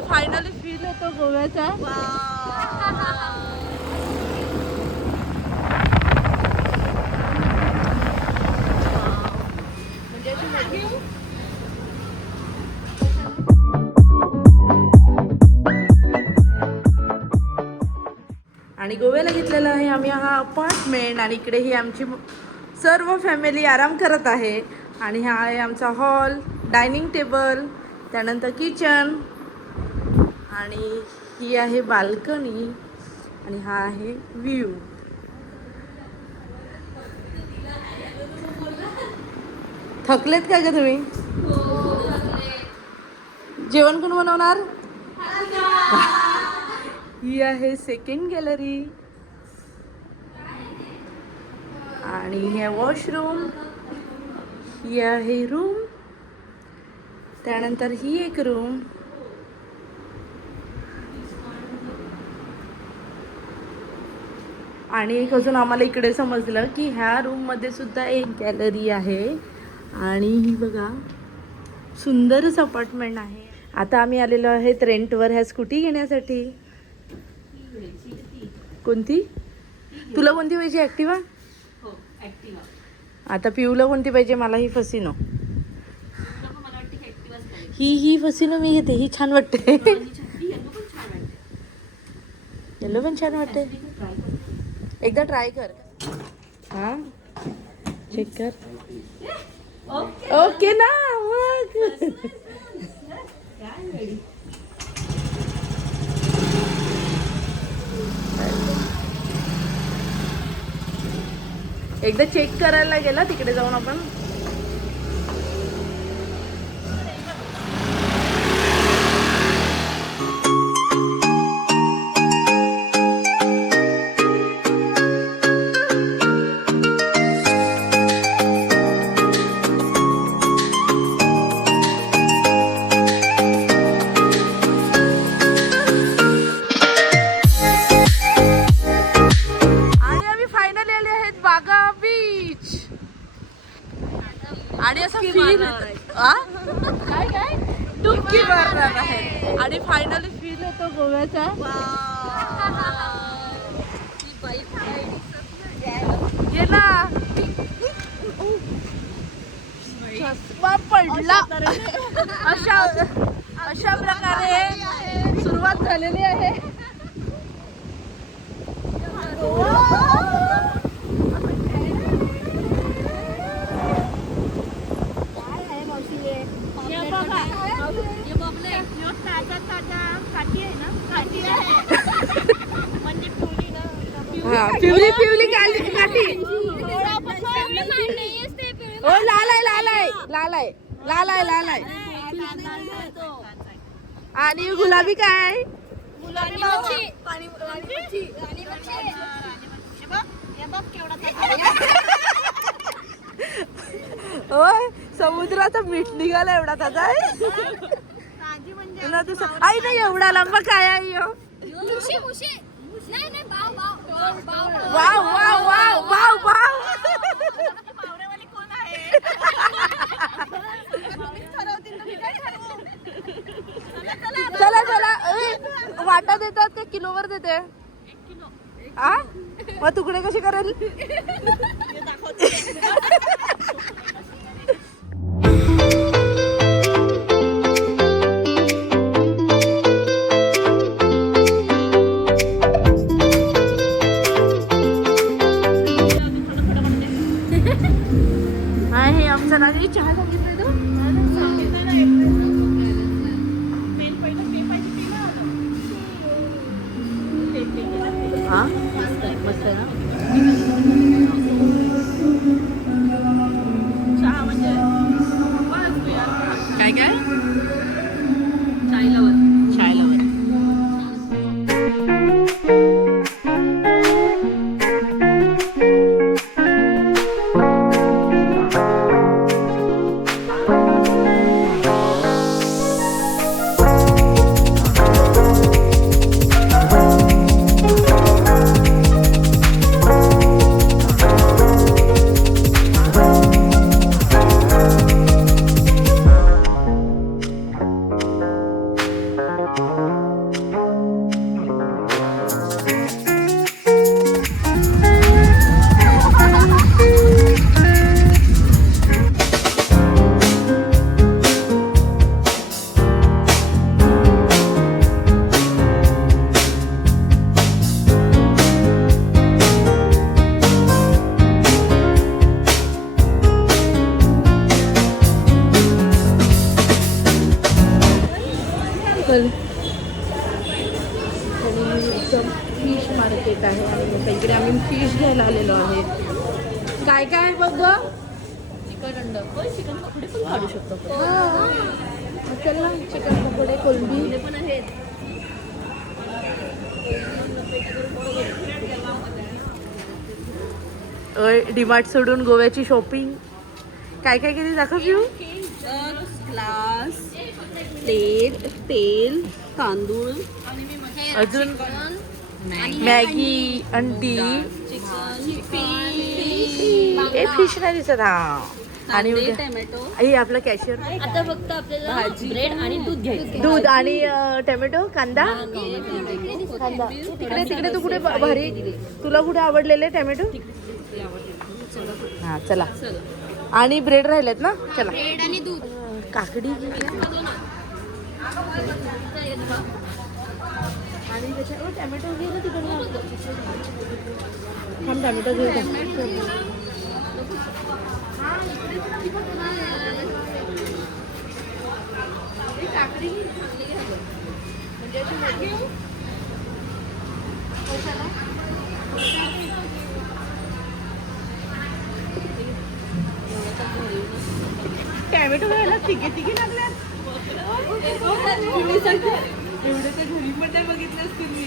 Finally feel होतो गोव्याचा. आणि गोव्याला घेतलेला आहे आम्ही हा अपार्टमेंट आणि इकडे ही आमची सर्व फॅमिली आराम करत आहे. आणि हा आहे आमचा हॉल, डायनिंग टेबल, त्यानंतर किचन आणि ही आहे बाल्कनी आणि हा आहे व्ह्यू. थकलेत का ग तुम्ही? जेवण कोण बनवणार? ही आहे सेकंड गॅलरी आणि हे वॉशरूम, ही आहे रूम, त्यानंतर ही एक रूम आणि एक अजून आम्हाला इकडे समजलं की ह्या रूममध्ये सुद्धा एक गॅलरी आहे. आणि ही बघा सुंदरच अपार्टमेंट आहे. आता आम्ही आलेलो आहेत रेंटवर ह्या स्कूटी घेण्यासाठी. कोणती? तुला कोणती पाहिजे? ॲक्टिवा? हो, ॲक्टिवा. आता पिऊला कोणती पाहिजे? मला ही फसिनो. ही फसिनो मी घेते. ही छान वाटते. येलो पण छान वाटते. एकदा ट्राय कर. हा चेक कर. ओके ना मग. एकदा चेक करायला गेला तिकडे जाऊन आपण. आणि असं फील काय काय डुबकी मारणार आहे आणि फायनली फील होतो गोव्याचा. ये ना चष्मा पडला. अशा प्रकारे सुरुवात झालेली आहे. पिवली पिवली काठी. ओ लाल आहे लाल आहे लाल आहे लाल आहे लाल आहे. आणि गुलाबी काय? ओय समुद्राचा मीठ निघाला एवढा त्याचा आहे. आई नाही एवढा लांबा काय आहे? Wow wow wow wow wow. चला चला. वाटा देतात का किलोवर देते? आ मग तुकडे कशी करेल? आहे आमचा राजा चहा सांगितलं तो. हा मस्त ना. फिश मार्केट आहे आणि मग इकडे आम्ही फिश घ्यायला आलेलो आहे. काय काय आहे बघ ग? चिकन अंड चिकन पकोडे पण काढू शकतो चल ना, चिकन पकोडे कोलंबी पण आहेत. डीमार्ट सोडून गोव्याची शॉपिंग काय काय केली दाखव घेऊ. ग्लास, प्लेट, तेल, तांदूळ, अजून मॅगी, अंडी, हे फिश नाही दिसत. हा आणि टोमॅटो. हे आपलं कॅशियर आता फक्त आपल्याला ब्रेड आणि दूध घ्यायचं. दूध आणि टोमॅटो, कांदा. कांदा तिकडे तिकडे तू कुठे भारी तुला कुठे आवडलेले टोमॅटो? हा चला. आणि ब्रेड राहिलेत ना. चला ब्रेड आणि दूध. काकडी आणि त्याच्यावर टोमॅटो घे ना तिकडे. थांब टोमॅटो घेऊ का? काकडी म्हणजे टोमॅटो घ्यायला तिघे तिघे लागल्यात. एवढे तर घरी पण नाही बघितलं असतील मी.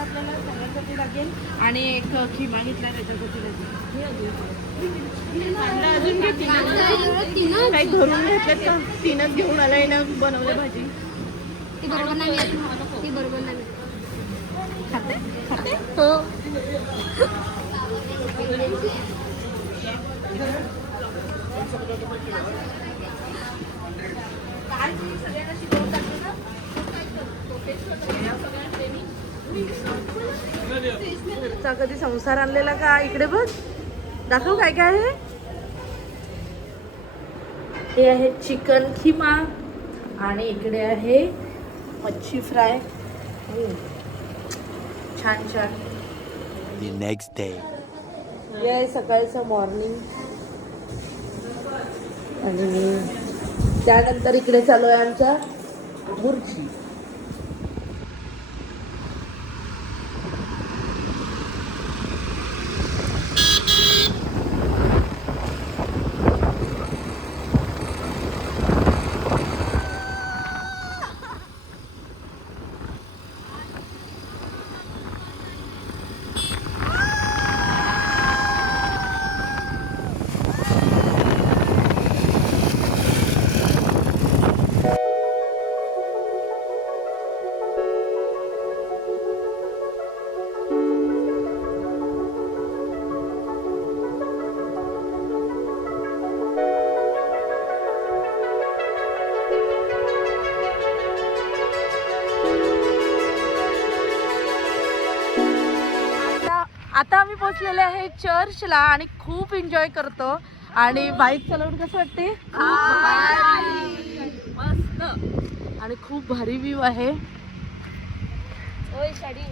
आपल्याला सगळ्यासाठी लागेल आणि एक खिमा घेतला त्याच्यासाठी लागेल. अजून काही घरून घेतलं का? तीनच घेऊन आलाय ना बनवले भाजी. ती बरोबर नाही. ती बरोबर नाही. खाते खाते हो. घरचा कधी संसार आणलेला का? इकडे बघ दाखव काय काय आहे. हे आहे चिकन खिमा आणि इकडे आहे मच्छी फ्राय. छान छान. The next day. हे आहे सकाळचं मॉर्निंग आणि त्यानंतर इकडे चालू आहे आमचा बुर्जी. आता आम्ही पोहोचलेले आहे चर्चला आणि खूप एन्जॉय करतो. आणि बाईक चालवून कसं वाटते? मस्त. आणि खूप भारी व्ह्यू आहे. ओय साडी.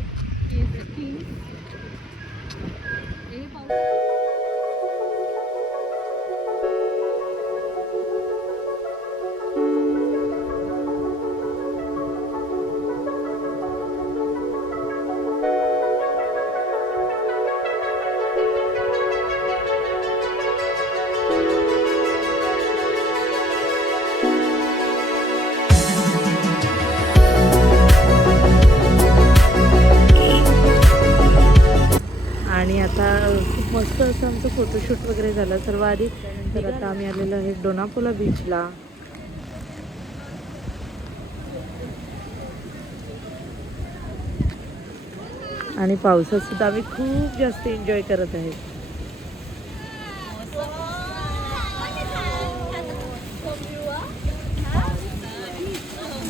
आणि आता खूप मस्त असं आमचं फोटोशूट वगैरे झालं सर्व आधी. त्यानंतर आता आम्ही आलेलो आहे डोनापोला बीचला. आणि पावसात सुद्धा आम्ही खूप जास्त एन्जॉय करत आहे.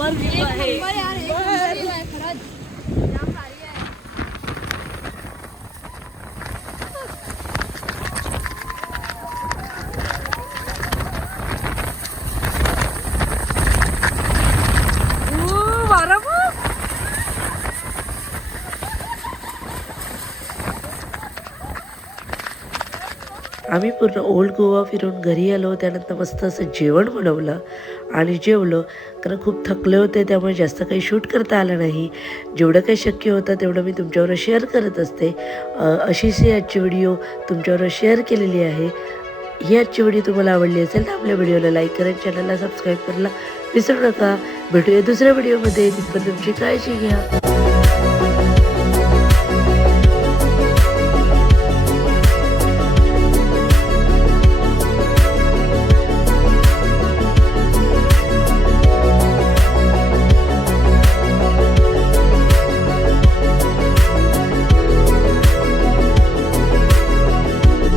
नंबर व्ह्यू आहे. आम्ही पूर्ण ओल्ड गोवा फिरून घरी आलो. त्यानंतर मस्त असं जेवण बनवलं आणि जेवलो. कारण खूप थकले होते त्यामुळे जास्त काही शूट करता आलं नाही. जेवढं काही शक्य होतं तेवढं मी तुमच्यावर शेअर करत असते. अशीच ही आजची व्हिडिओ तुमच्यावर शेअर केलेली आहे. ही आजची व्हिडिओ तुम्हाला आवडली असेल तर आपल्या व्हिडिओला लाईक करा, चॅनलला सबस्क्राईब करायला विसरू नका. भेटूया दुसऱ्या व्हिडिओमध्ये. तिथपर्यंत तुमची काळजी घ्या.